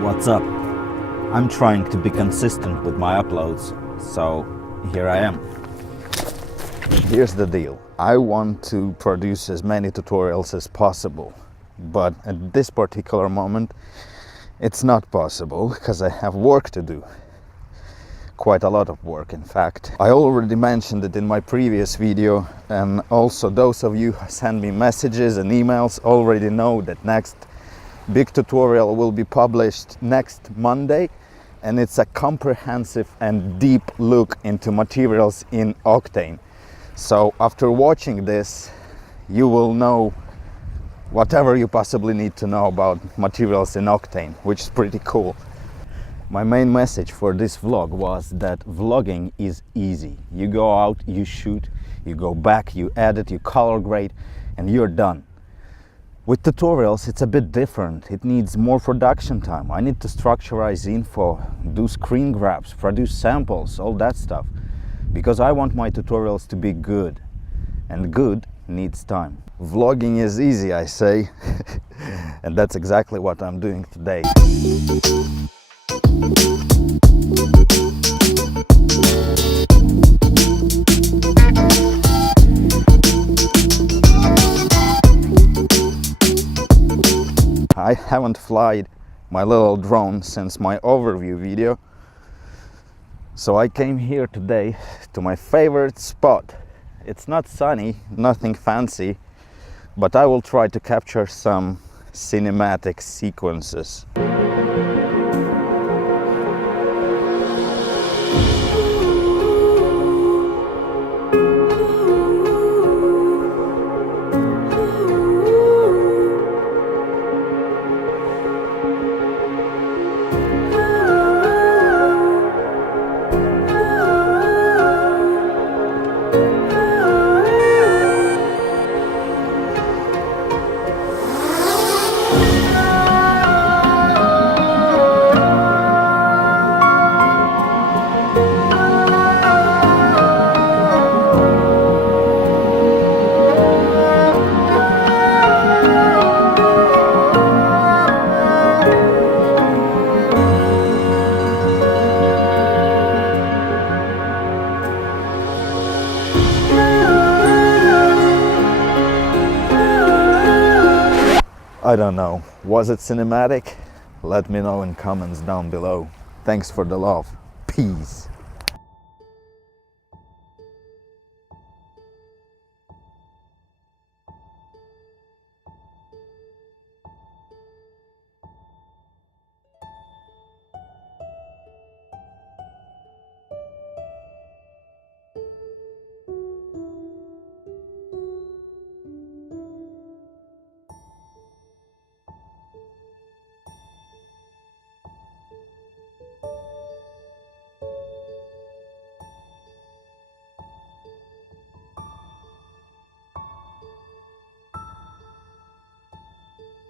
What's up? I'm trying to be consistent with my uploads, so here I am. Here's the deal. I want to produce as many tutorials as possible, but at this particular moment it's not possible because I have work to do. Quite a lot of work, in fact. I already mentioned it in my previous video, and also those of you who send me messages and emails already know that next big tutorial will be published next Monday, and it's a comprehensive and deep look into materials in Octane. So after watching this, you will know whatever you possibly need to know about materials in Octane, which is pretty cool. My main message for this vlog was that vlogging is easy. You go out, you shoot, you go back, you edit, you color grade, and you're done. With tutorials, it's a bit different. It needs more production time. I need to structurize info, do screen grabs, produce samples, all that stuff. Because I want my tutorials to be good. And good needs time. Vlogging is easy, I say. And that's exactly what I'm doing today. I haven't flied my little drone since my overview video, so I came here today to my favorite spot. It's not sunny, nothing fancy, but I will try to capture some cinematic sequences. I don't know, was it cinematic? Let me know in comments down below. Thanks for the love. Peace.